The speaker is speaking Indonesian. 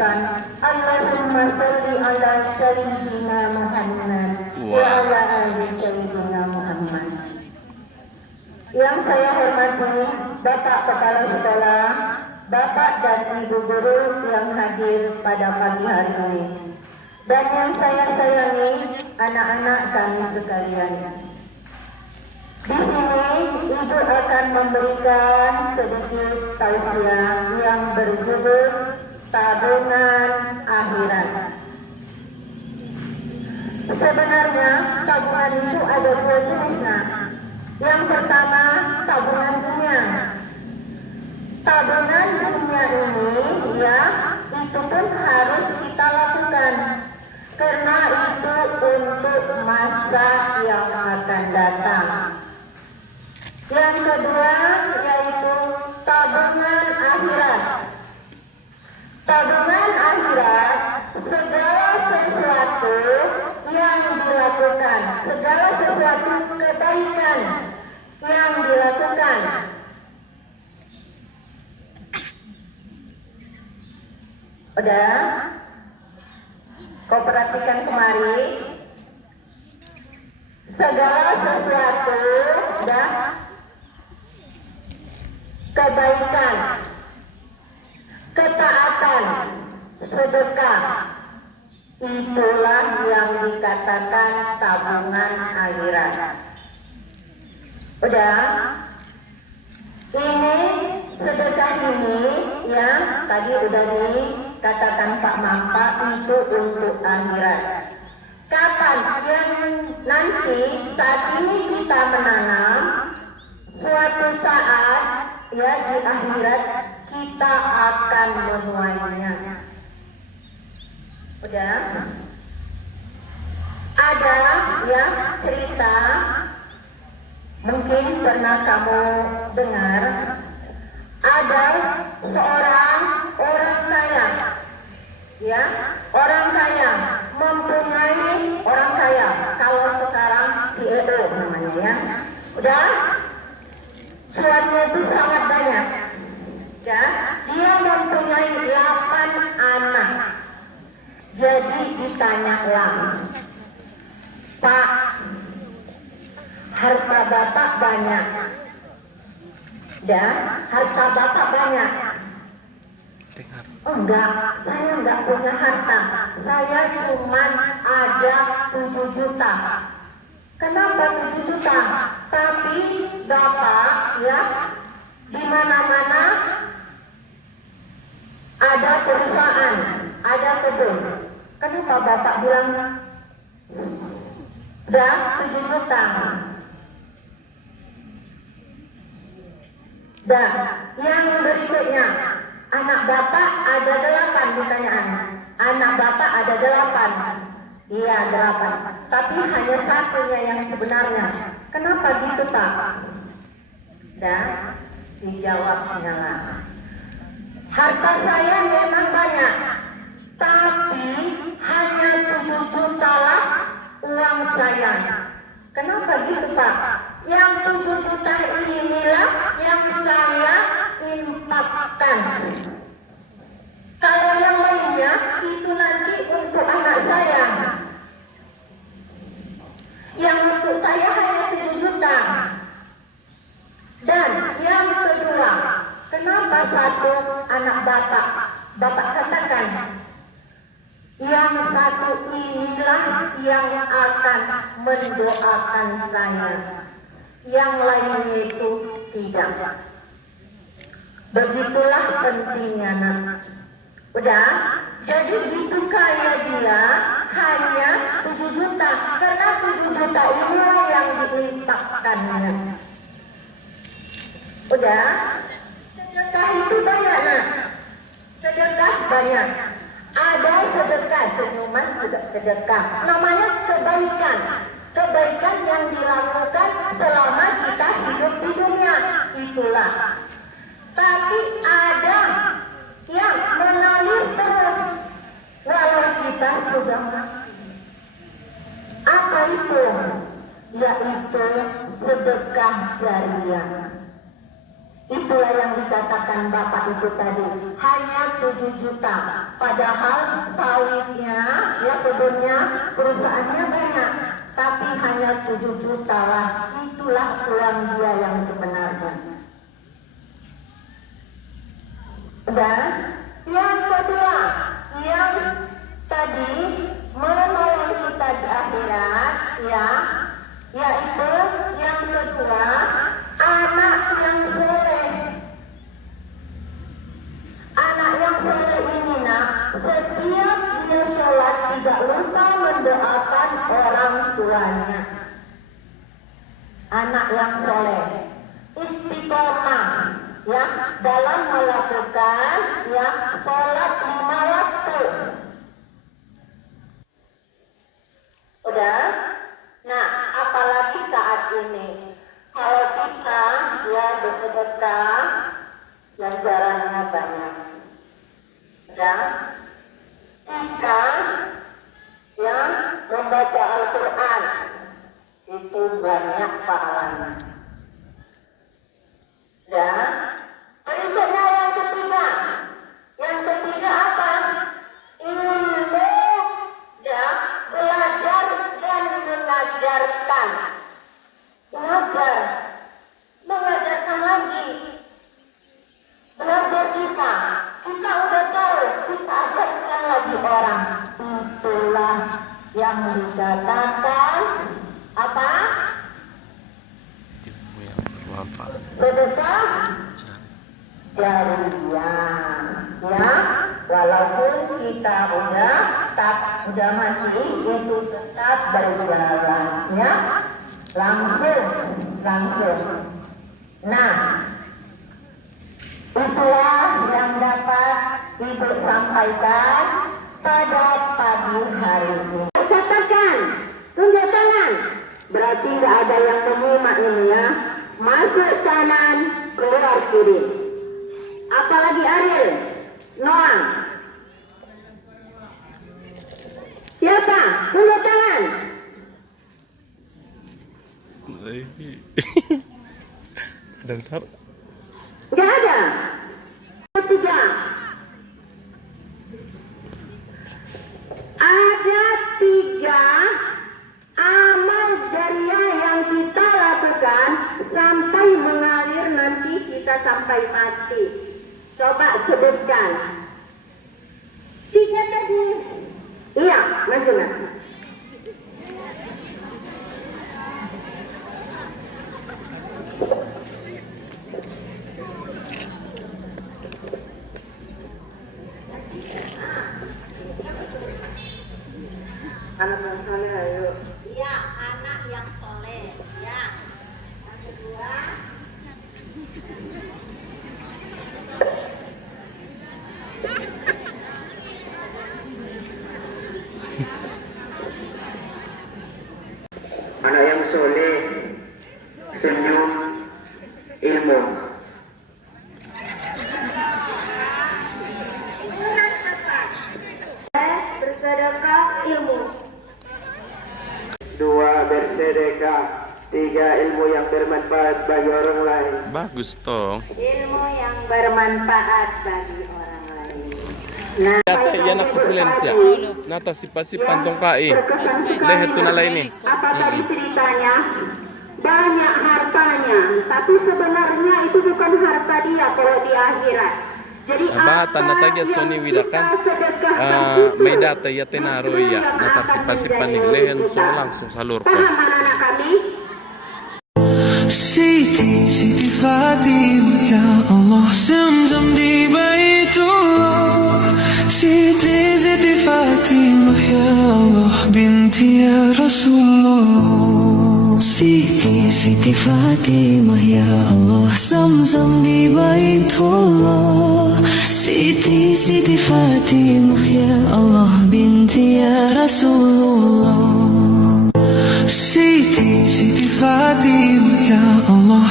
mengucapkan Allahumma sholli ala sayyidina Muhammad wa ala ali sayyidina Muhammad. Yang saya hormati Bapak Kepala Sekolah, Bapak dan Ibu Guru yang hadir pada pagi hari ini, dan yang saya sayangi anak-anak kami sekalian. Di sini Ibu akan memberikan sedikit tausiah yang berjudul tabungan akhirat. Sebenarnya tabungan itu ada dua jenisnya. Yang pertama tabungan dunia. Tabungan dunia ini ya itu pun harus kita lakukan karena itu untuk masa yang akan datang. Yang kedua yaitu tabungan akhirat. Tabungan akhirat segala sesuatu yang dilakukan, segala sesuatu kebaikan yang dilakukan udah kau perhatikan kemari, segala sesuatu udah kebaikan, ketaatan, sedekah, itulah yang dikatakan tabungan akhirat. Udah, ini sedekah ini yang tadi udah dikatakan Pak Mampa itu untuk akhirat. Kapan yang nanti saat ini kita menanam, suatu saat ya di akhirat kita akan menuainya. Udah, ada ya cerita, mungkin pernah kamu dengar, ada seorang orang kaya, ya orang kaya mempunyai orang kaya, kalau sekarang CEO namanya ya, udah cuannya itu sangat banyak, ya dia mempunyai 8 anak. Jadi ditanyalah, Pak, harta Bapak banyak, dan harta Bapak banyak. Enggak, saya enggak punya harta, saya cuma ada 7 juta. Kenapa 7 juta? Tapi Bapak ya di mana-mana ada perusahaan, ada kebun. Kenapa Bapak bilang udah 7 juta? Dan yang berikutnya, anak Bapak ada 8 pertanyaan. Anak Bapak ada 8. Iya 8. Tapi hanya satunya yang sebenarnya. Kenapa gitu Pak? Dan dijawabnya lah. Harta saya memang banyak, tapi hanya 7 juta lah uang saya. Kenapa gitu Pak? Yang 7 juta inilah yang saya infakkan. Kalau yang lainnya itu nanti untuk anak saya. Yang untuk saya hanya 7 juta. Dan yang kedua, kenapa satu anak Bapak katakan yang satu inilah yang akan mendoakan saya, yang lainnya itu tidak. Begitulah pentingnya nak. Udah, jadi begitu kaya dia hanya 7 juta, karena 7 juta inilah yang diinfakkannya. Udah, sedekah itu banyak nak. Sedekah banyak. Ada sedekah, senyuman juga sedekah. Namanya kebaikan. Kebaikan yang dilakukan selama kita hidup di dunia. Itulah. Tapi ada yang mengalir terus walau kita sudah mati. Apa itu? Yaitu sedekah jariah. Itulah yang dikatakan Bapak itu tadi, hanya 7 juta. Padahal sawitnya, ya kebunnya, perusahaannya banyak. Tapi hanya 7 juta lah, itulah uang dia yang sebenarnya. Dan yang kedua, yang tadi menolong kita di akhirat, ya, yaitu yang kedua, anak yang soleh. Anak yang soleh ini nak, setiap dia sholat tidak lupa mendoakan orang tuanya. Anak yang soleh, istiqomah, ya, dalam melakukan, ya, sholat 5 waktu. Udah? Nah, apalagi saat ini, kalau kita, ya, bersedekah, ganjarannya banyak. Dan kita, ya, membaca Al-Quran, itu banyak pahalanya. Dan berikutnya yang ketiga. Yang ketiga apa? Ilmu, ya, belajar dan mengajarkan. Belajar, mengajarkan lagi. Belajar kita udah tahu, kita ajarkan lagi orang. Itulah yang dikatakan apa? Sedekah jariyah, ya, walaupun kita udah mati, itu tetap berjalan, ya, langsung. Nah, itulah yang dapat Ibu sampaikan pada pagi hari ini. Katakan, tunjuk tangan. Berarti nggak ada yang menyimak ini, ya. Masuk kanan, keluar kiri. Apalagi Ariel, Noah. Siapa? Tunjuk tangan. Ada ntar? Nggak ada. Ketiga. Ada 3 amal jariah yang kita lakukan sampai mengalir nanti kita sampai mati. Coba sebutkan. 3 tadi. Iya, Mas Jonas. Anak yang soleh, ayo. Iya, anak yang soleh. Ya. Yang kedua. Anak yang soleh, senyum, ilmu. Bersedekah, ilmu. 2, bersedekah. 3, ilmu yang bermanfaat bagi orang lain. Bagus toh. Ilmu yang bermanfaat bagi orang lain. Nah, Data iya nak silencia. Nata si pasi pantong kai. Lehet tu nala ini. Apa tadi ceritanya? Banyak hartanya, tapi sebenarnya itu bukan harta dia kalau di akhirat. Jadi Bahatan natagya Sony Widakan may data ya tenaro ya natar si pasi panig lehen so langsung salur ko. Paham anak-anak kami? Siti Fatimah ya Allah, Zamzam di Baitullah. Siti Fatimah ya Allah, binti ya Rasulullah. Siti Fatimah ya Allah, Zamzam di Baitullah. Siti Fatimah ya Allah, binti ya Rasulullah. Siti Fatimah ya Allah.